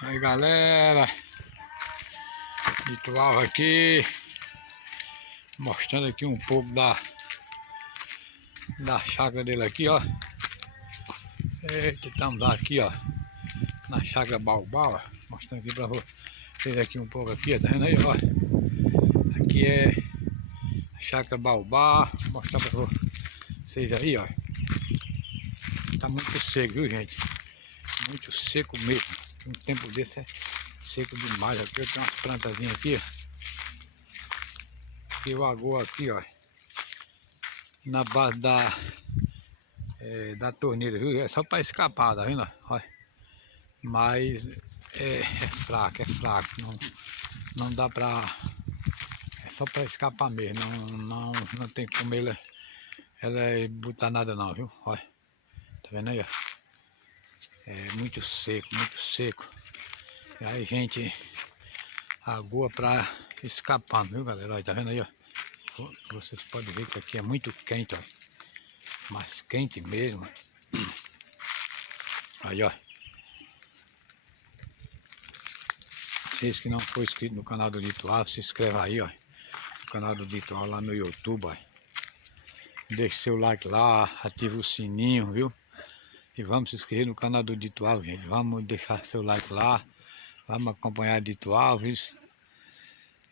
Aí galera, Litoal aqui, mostrando aqui um pouco da chácara dele aqui, ó. Eita, estamos aqui, ó, na chácara Baobá, ó, mostrando aqui pra vocês aqui um pouco aqui, ó, tá vendo aí, ó. Aqui é a chácara Baobá, vou mostrar pra vocês aí, ó. Tá muito seco, viu, gente? Muito seco mesmo. Um tempo desse é seco demais. Aqui eu tenho umas plantazinhas aqui, ó. Que eu agou aqui, ó, na base da torneira, viu? É só para escapar, tá vendo? Olha. Mas é fraco, é fraco. Não dá pra. É só para escapar mesmo. Não tem como ela botar nada não, viu? Olha. Tá vendo aí, ó? É muito seco, muito seco. E aí a gente agua para escapar, viu, galera? Olha, tá vendo aí, ó? Vocês podem ver que aqui é muito quente, ó. Mas quente mesmo. Aí, ó. Vocês que não for inscrito no canal do Litoal, se inscreva aí, ó. No canal do Litoal lá no YouTube, ó. Deixe seu like lá, ative o sininho, viu? E vamos se inscrever no canal do Dito Alves, gente. Vamos deixar seu like lá. Vamos acompanhar Dito Alves.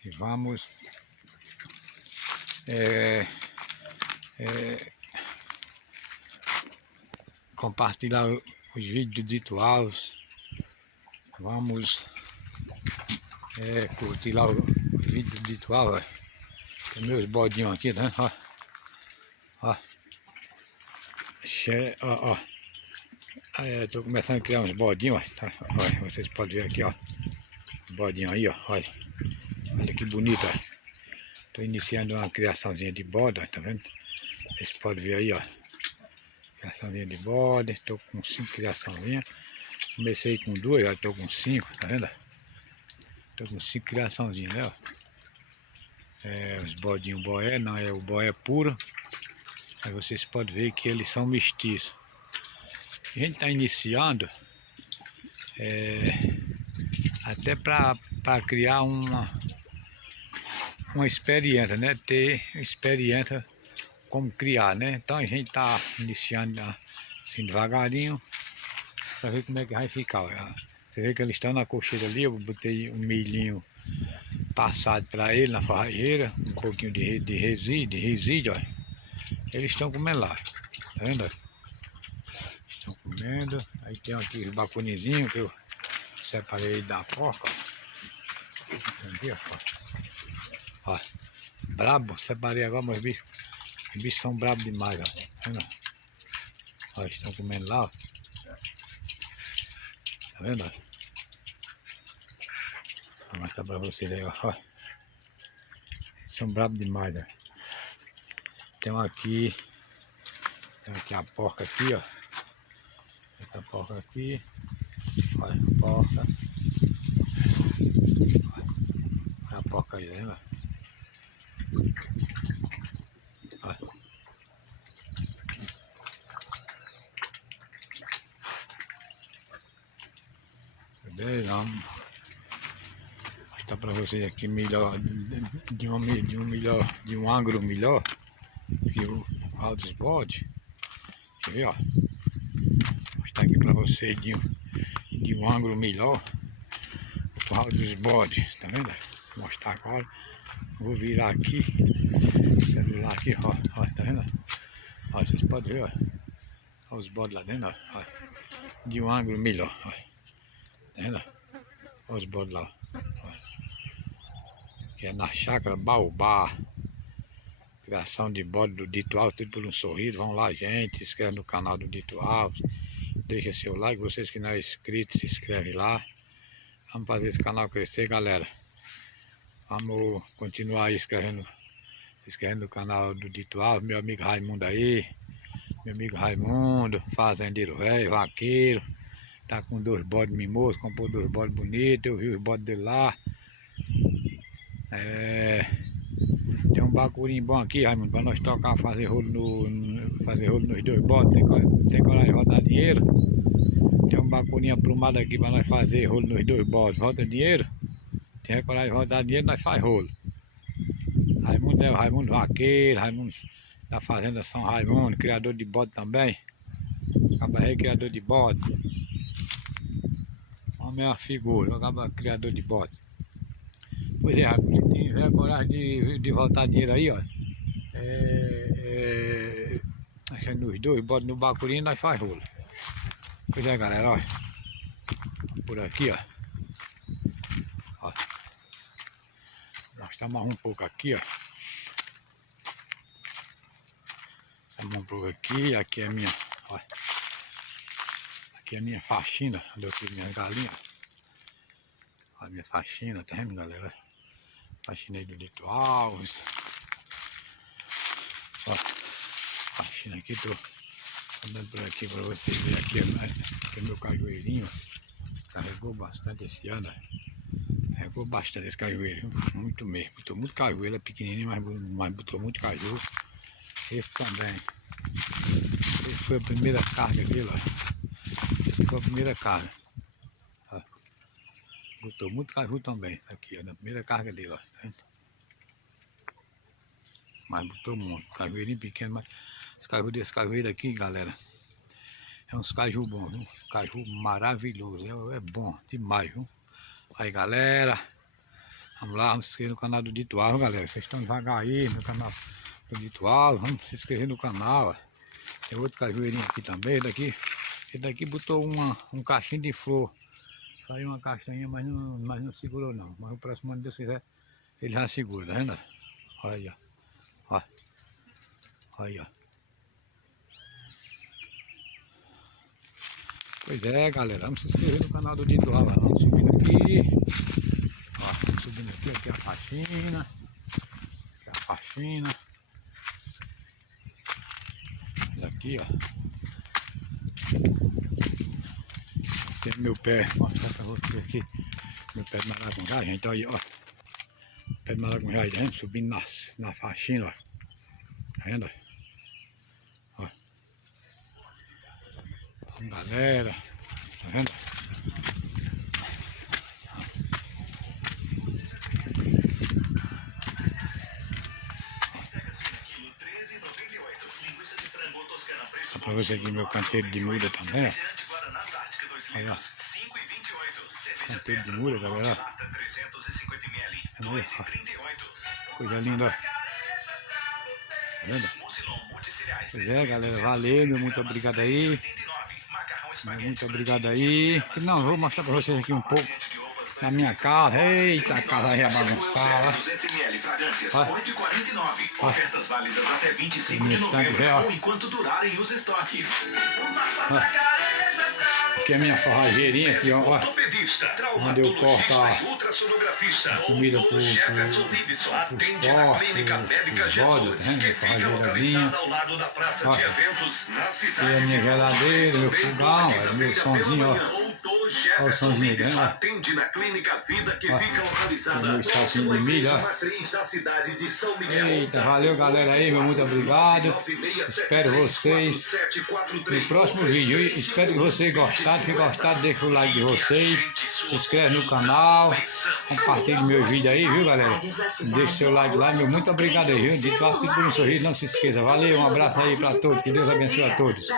E vamos compartilhar os vídeos do Dito Alves. Vamos curtir lá os vídeos do Dito Alves. Tem meus bodinhos aqui, tá? Ó. Ó. Ó. Tô começando a criar uns bodinhos, ó. Tá? Olha, vocês podem ver aqui, ó. Bodinho aí, ó. Olha. Olha que bonito, ó. Tô iniciando uma criaçãozinha de bode, ó, tá vendo? Vocês podem ver aí, ó. Criaçãozinha de bode. Tô com 5 criaçãozinhas. Comecei com 2, já tô com 5, tá vendo? Tô com 5 criaçãozinhas, né, ó. Os bodinhos boé, não é o boé puro. Aí vocês podem ver que eles são mestiços. A gente tá iniciando até para criar uma experiência, né? Ter experiência como criar, né? Então a gente tá iniciando assim devagarinho para ver como é que vai ficar. Ó. Você vê que eles estão na cocheira ali, eu botei um milhinho passado para ele na farrageira, um pouquinho de resíduo, ó. Eles estão comendo lá, tá vendo? Estão comendo. Aí tem aqui os baconezinhos que eu separei da porca, ó. Aqui, ó. Brabo, separei agora, mas os bichos são bravos demais, ó. Tá vendo? Ó, estão comendo lá, ó. Tá vendo? Vou mostrar pra vocês aí, ó. São bravos demais, ó. Tem aqui a porca aqui, ó. Essa porca aqui. Olha a porca. Olha a porca aí, né? Olha. Beleza, vamos mostrar pra vocês aqui melhor, de um ângulo melhor que o altos bodes. Deixa eu ver, ó. Vou mostrar aqui pra vocês de um ângulo melhor o curral dos bodes, tá vendo? Vou mostrar agora. Vou virar aqui o celular aqui, ó, tá vendo? Ó, vocês podem ver, ó. Olha os bodes lá dentro, ó. De um ângulo melhor, ó. Tá vendo? Olha os bodes lá, ó. Que é na chácara Baobá. Criação de bode do Dito Alves, tudo por um sorriso. Vão lá, gente, se inscreve no canal do Dito Alves. Deixa seu like, vocês que não é inscrito, se inscreve lá. Vamos fazer esse canal crescer, galera. Vamos continuar aí se inscrevendo no canal do Dito Alves. Meu amigo Raimundo aí. Meu amigo Raimundo, fazendeiro velho, vaqueiro. Tá com 2 bodes mimosos, comprou 2 bodes bonitos. Eu vi os bodes dele lá. Tem um bacurim bom aqui, Raimundo, para nós tocar, fazer rolo nos 2 bodes. Tem coragem de rodar dinheiro? Tem um bacurinho aprumado aqui para nós fazer rolo nos dois bodes. Volta dinheiro. Tem coragem de rodar dinheiro, nós faz rolo. Raimundo é o Raimundo Vaqueiro, Raimundo da Fazenda São Raimundo, criador de bode também. Acaba criador de bode. Homem é uma figura, acaba criador de bode. Pois é, Raimundo, se tiver coragem de voltar dinheiro aí, ó. Nos dois bodes no bacurinho, nós faz rolo. Pois é, galera, ó. Por aqui, ó. Nós estamos um pouco aqui, ó. Estamos um pouco aqui é minha, ó. Aqui é minha faxina, onde eu fiz minhas galinhas. Olha a minha faxina, tá vendo, galera? Faxina aí do Lito Alves. Ó, faxina aqui, tô andando por aqui pra vocês verem. Aqui é meu cajueirinho. Carregou bastante esse ano. Carregou bastante esse cajueiro, muito mesmo. Botou muito cajueiro, é pequenininho, mas botou muito caju. Esse também. Esse foi a primeira carga dele, ó. Esse foi a primeira carga. Ó. Botou muito caju também, aqui, ó, na primeira carga dele, ó. Tá vendo? Mas botou muito, cajueirinho pequeno, mas esse caju desse cajueiro aqui, galera, é uns caju bons, viu? Caju maravilhoso, é bom demais, viu? Aí, galera, vamos lá, vamos se inscrever no canal do Lito Alves, galera. Vocês estão devagar aí no canal do Lito Alves, vamos se inscrever no canal, ó. Tem outro cajueirinho aqui também, esse daqui botou um caixinho de flor. Saiu uma castanha, mas não segurou não. Mas o próximo ano, Deus quiser, ele já segura, tá vendo? Olha aí, ó. Olha aí, ó. Pois é, galera, vamos se inscrever no canal do Lito Alves. Vamos subindo aqui. Ó, vamos subindo aqui a faxina. Aqui a faxina. Aqui, ó. Tem meu pé, vou mostrar pra vocês aqui. Meu pé de maracujá, gente, olha aí, ó. Pé de maracujá aí dentro, subindo na faxina, ó. Tá vendo? Ó. Então, galera, tá vendo? Pra você aqui meu canteiro de muda também, ó. Olha lá. Canteiro de muda, galera. Ó. Coisa linda, ó. Tá vendo? Pois é, galera, valeu, meu muito obrigado aí. Muito obrigado aí. Não, vou mostrar pra vocês aqui um pouco na minha casa. Eita, a casa aí é bagunçada. Minha estante velha, ó. Aqui é a minha forrageirinha aqui, ó. Onde eu corto a comida pro porco, pros bodes, tá vendo? Forrageirazinha. Aqui é a minha geladeira, meu fogão, ó, meu somzinho, ó. Olha o somzinho aí, ó. Tem meu saquinho de milho, ó. Eita, valeu, galera aí, meu muito obrigado. Espero vocês no próximo vídeo. Espero que vocês gostaram. Se gostaram, deixa o like de vocês. Se inscreve no canal. Compartilhe meus vídeos aí, viu, galera? Deixe seu like lá. Meu muito obrigado aí, viu? Dito tudo por um sorriso, não se esqueça. Valeu, um abraço aí pra todos. Que Deus abençoe a todos.